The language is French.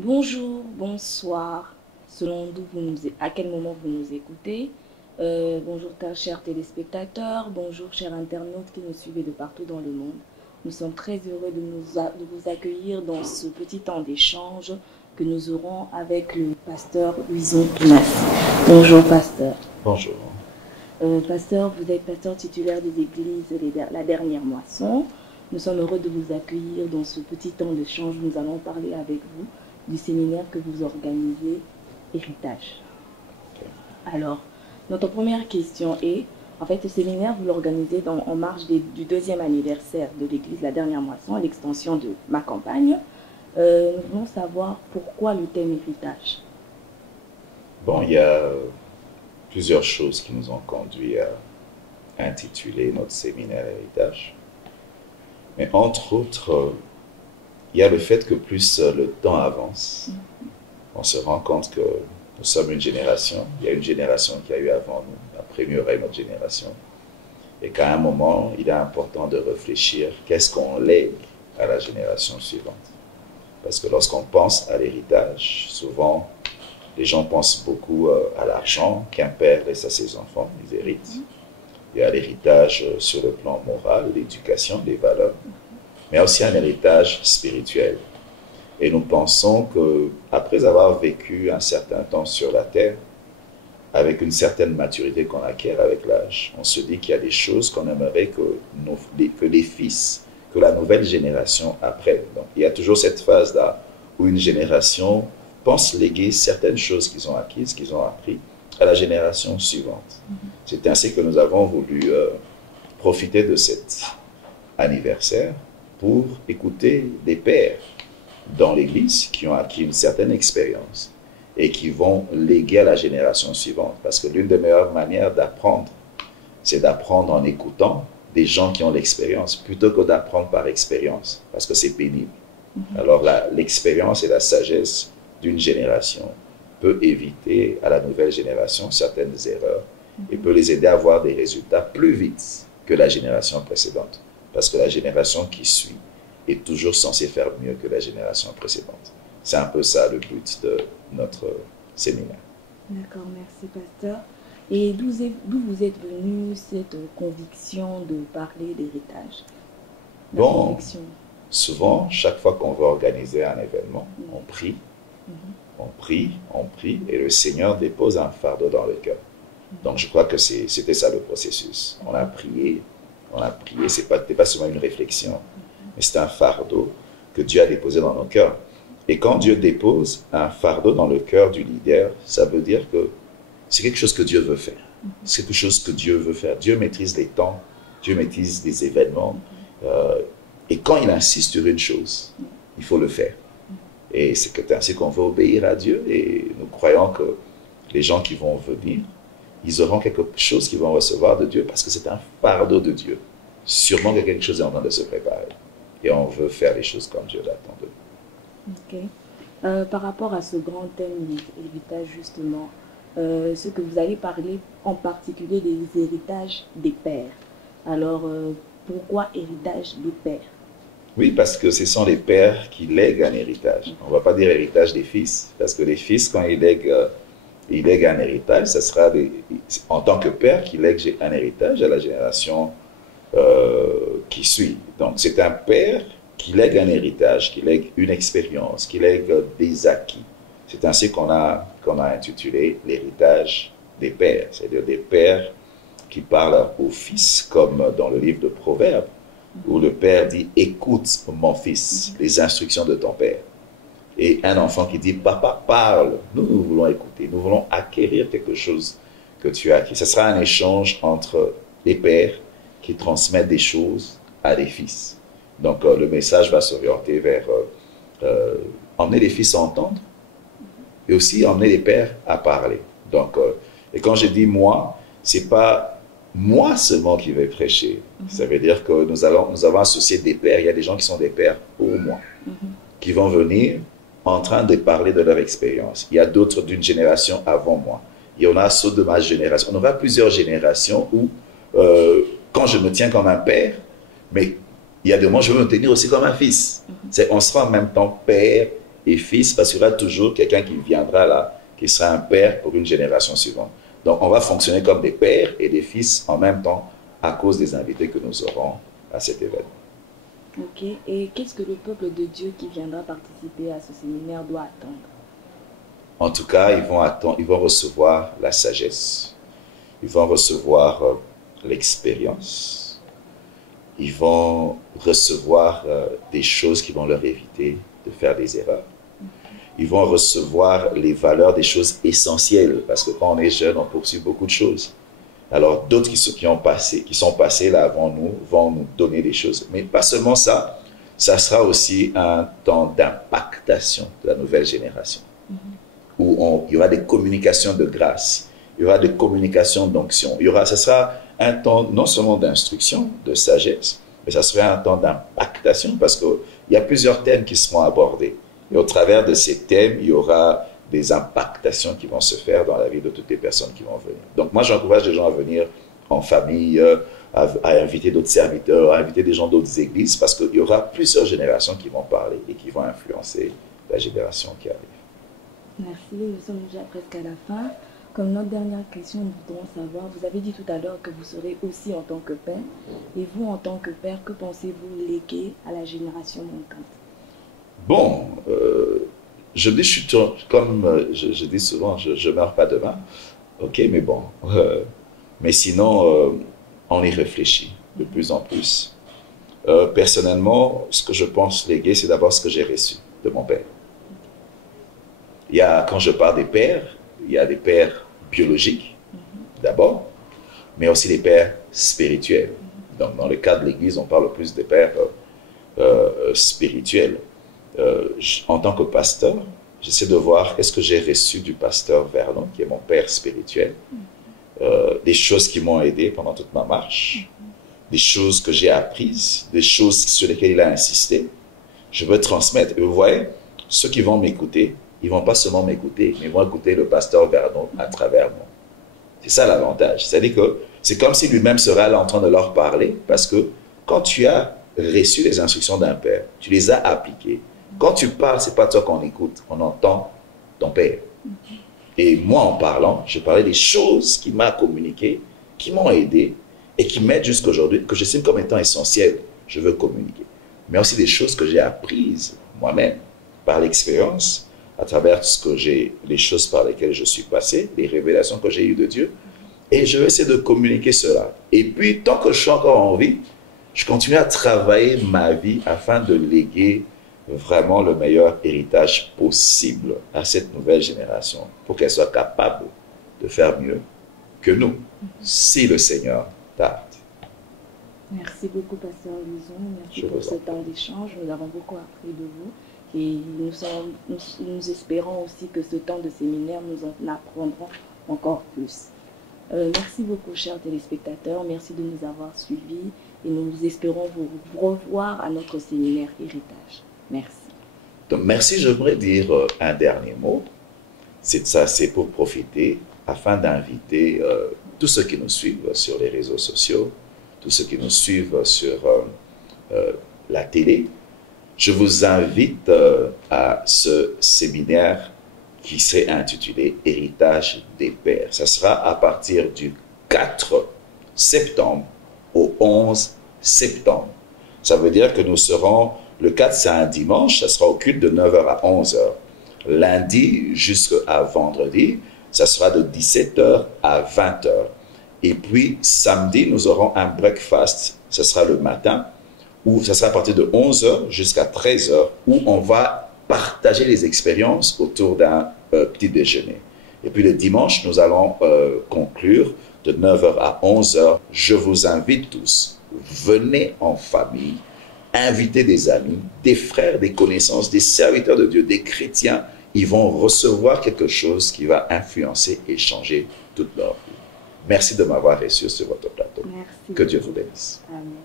Bonjour, bonsoir, selon d'où à quel moment vous nous écoutez. Bonjour chers téléspectateurs, bonjour chers internautes qui nous suivez de partout dans le monde. Nous sommes très heureux de vous accueillir dans ce petit temps d'échange que nous aurons avec le pasteur Huizon Tounas. Bonjour pasteur. Bonjour. Pasteur, vous êtes pasteur titulaire des églises La Dernière Moisson. Nous sommes heureux de vous accueillir dans ce petit temps d'échange. Nous allons parler avec vous du séminaire que vous organisez, Héritage. Alors, notre première question est, en fait, ce séminaire, vous l'organisez en marge du deuxième anniversaire de l'église La Dernière Moisson, à l'extension de ma campagne. Nous voulons savoir pourquoi le thème Héritage. Bon, il y a plusieurs choses qui nous ont conduit à intituler notre séminaire Héritage. Mais entre autres, il y a le fait que plus le temps avance, on se rend compte que nous sommes une génération. Il y a une génération qui a eu avant nous, après il y aurait une autre génération. Et qu'à un moment, il est important de réfléchir qu'est-ce qu'on lègue à la génération suivante. Parce que lorsqu'on pense à l'héritage, souvent, les gens pensent beaucoup à l'argent qu'un père laisse à ses enfants, ils héritent. Il y a l'héritage sur le plan moral, l'éducation, les valeurs, mais aussi un héritage spirituel. Et nous pensons qu'après avoir vécu un certain temps sur la terre, avec une certaine maturité qu'on acquiert avec l'âge, on se dit qu'il y a des choses qu'on aimerait que les fils, que la nouvelle génération apprenne. Donc il y a toujours cette phase-là où une génération pense léguer certaines choses qu'ils ont acquises, qu'ils ont appris à la génération suivante. C'est ainsi que nous avons voulu profiter de cet anniversaire pour écouter des pères dans l'Église qui ont acquis une certaine expérience et qui vont léguer à la génération suivante. Parce que l'une des meilleures manières d'apprendre, c'est d'apprendre en écoutant des gens qui ont l'expérience, plutôt que d'apprendre par expérience, parce que c'est pénible. Alors l'expérience et la sagesse d'une génération peut éviter à la nouvelle génération certaines erreurs et peut les aider à avoir des résultats plus vite que la génération précédente. Parce que la génération qui suit est toujours censée faire mieux que la génération précédente. C'est un peu ça le but de notre séminaire. D'accord, merci pasteur. Et d'où vous êtes venu cette conviction de parler d'héritage? Bon, souvent, chaque fois qu'on veut organiser un événement, on prie, on prie, et le Seigneur dépose un fardeau dans le cœur. Donc je crois que c'était ça le processus. On a prié, c'était pas seulement une réflexion, mais c'est un fardeau que Dieu a déposé dans nos cœurs. Et quand Dieu dépose un fardeau dans le cœur du leader, ça veut dire que c'est quelque chose que Dieu veut faire. C'est quelque chose que Dieu veut faire. Dieu maîtrise les temps, Dieu maîtrise les événements. Et quand il insiste sur une chose, il faut le faire. Et c'est ainsi qu'on veut obéir à Dieu. Et nous croyons que les gens qui vont venir, ils auront quelque chose qu'ils vont recevoir de Dieu parce que c'est un fardeau de Dieu. Sûrement que quelque chose est en train de se préparer. Et on veut faire les choses comme Dieu l'attend de nous. Ok. Par rapport à ce grand thème d'héritage, justement, ce que vous allez parler en particulier des héritages des pères. Alors, pourquoi héritage des pères? Oui, parce que ce sont les pères qui lèguent un héritage. On ne va pas dire héritage des fils, parce que les fils, quand ils lèguent un héritage, ce sera en tant que père qui lègue un héritage à la génération qui suit. Donc, c'est un père qui lègue un héritage, qui lègue une expérience, qui lègue des acquis. C'est ainsi qu'on a intitulé l'héritage des pères, c'est-à-dire des pères qui parlent aux fils, comme dans le livre de Proverbes, où le père dit « Écoute, mon fils, les instructions de ton père ». Et un enfant qui dit « Papa, parle ». Nous voulons écouter, nous voulons acquérir quelque chose que tu as acquis. Ce sera un échange entre les pères qui transmettent des choses à des fils. Donc, le message va s'orienter vers emmener les fils à entendre et aussi emmener les pères à parler. Donc, et quand je dis moi, c'est pas moi seulement qui vais prêcher. Ça veut dire que nous avons associé des pères. Il y a des gens qui sont des pères pour moi, qui vont venir en train de parler de leur expérience. Il y a d'autres d'une génération avant moi. Il y en a ceux de ma génération. On aura plusieurs générations où, quand je me tiens comme un père, mais il y a des moments où je veux me tenir aussi comme un fils. On sera en même temps père et fils, parce qu'il y aura toujours quelqu'un qui viendra là, qui sera un père pour une génération suivante. Donc, on va fonctionner comme des pères et des fils en même temps à cause des invités que nous aurons à cet événement. Ok. Et qu'est-ce que le peuple de Dieu qui viendra participer à ce séminaire doit attendre? En tout cas, ils vont recevoir la sagesse, ils vont recevoir l'expérience, ils vont recevoir des choses qui vont leur éviter de faire des erreurs. Ils vont recevoir les valeurs des choses essentielles, parce que quand on est jeune, on poursuit beaucoup de choses. Alors d'autres qui sont passés là avant nous vont nous donner des choses. Mais pas seulement ça, ça sera aussi un temps d'impactation de la nouvelle génération, où il y aura des communications de grâce, il y aura des communications d'onction. Ça sera un temps non seulement d'instruction, de sagesse, mais ça sera un temps d'impactation, parce qu'il y a plusieurs thèmes qui seront abordés. Et au travers de ces thèmes, il y aura des impactations qui vont se faire dans la vie de toutes les personnes qui vont venir. Donc moi, j'encourage les gens à venir en famille, à inviter d'autres serviteurs, à inviter des gens d'autres églises, parce qu'il y aura plusieurs générations qui vont parler et qui vont influencer la génération qui arrive. Merci, nous sommes déjà presque à la fin. Comme notre dernière question, nous voudrons savoir, vous avez dit tout à l'heure que vous serez aussi en tant que père. Et vous, en tant que père, que pensez-vous léguer à la génération montante? Bon, je dis, comme je dis souvent, je ne meurs pas demain. Ok, mais bon. Mais sinon, on y réfléchit de plus en plus. Personnellement, ce que je pense léguer, c'est d'abord ce que j'ai reçu de mon père. Quand je parle des pères, il y a des pères biologiques, d'abord, mais aussi des pères spirituels. Donc, dans le cas de l'Église, on parle plus des pères spirituels. En tant que pasteur, j'essaie de voir qu'est-ce que j'ai reçu du pasteur Vernon, qui est mon père spirituel, des choses qui m'ont aidé pendant toute ma marche, des choses que j'ai apprises, des choses sur lesquelles il a insisté. Je veux transmettre. Et vous voyez, ceux qui vont m'écouter, ils ne vont pas seulement m'écouter, mais ils vont écouter le pasteur Vernon à travers moi. C'est ça l'avantage. C'est-à-dire que c'est comme si lui-même serait là en train de leur parler, parce que quand tu as reçu les instructions d'un père, tu les as appliquées. Quand tu parles, ce n'est pas toi qu'on écoute, on entend ton père. Et moi, en parlant, je parlais des choses qu'il m'a communiquées, qui m'ont aidé et qui m'aident jusqu'à aujourd'hui, que j'estime comme étant essentielles. Je veux communiquer. Mais aussi des choses que j'ai apprises moi-même, par l'expérience, à travers les choses par lesquelles je suis passé, les révélations que j'ai eues de Dieu. Et je vais essayer de communiquer cela. Et puis, tant que je suis encore en vie, je continue à travailler ma vie afin de léguer vraiment le meilleur héritage possible à cette nouvelle génération pour qu'elle soit capable de faire mieux que nous, si le Seigneur tarde. Merci beaucoup, Pasteur Louison. Merci pour ce temps d'échange. Nous avons beaucoup appris de vous. Et nous espérons aussi que ce temps de séminaire, nous en apprendrons encore plus. Merci beaucoup, chers téléspectateurs. Merci de nous avoir suivis. Et nous espérons vous revoir à notre séminaire Héritage. Merci. Donc, merci. J'aimerais dire un dernier mot. C'est pour profiter afin d'inviter tous ceux qui nous suivent sur les réseaux sociaux, tous ceux qui nous suivent sur la télé. Je vous invite à ce séminaire qui serait intitulé « Héritage des Pères ». Ça sera à partir du 4 septembre au 11 septembre. Ça veut dire que nous serons, le 4 c'est un dimanche, ça sera au culte de 9h à 11h. Lundi jusqu'à vendredi, ça sera de 17h à 20h. Et puis samedi, nous aurons un breakfast, ça sera le matin, où ça sera à partir de 11h jusqu'à 13h, où on va partager les expériences autour d'un petit déjeuner. Et puis le dimanche, nous allons conclure de 9h à 11h. Je vous invite tous, venez en famille, invitez des amis, des frères, des connaissances, des serviteurs de Dieu, des chrétiens. Ils vont recevoir quelque chose qui va influencer et changer toute leur vie. Merci de m'avoir reçu sur votre plateau. Merci. Que Dieu vous bénisse. Amen.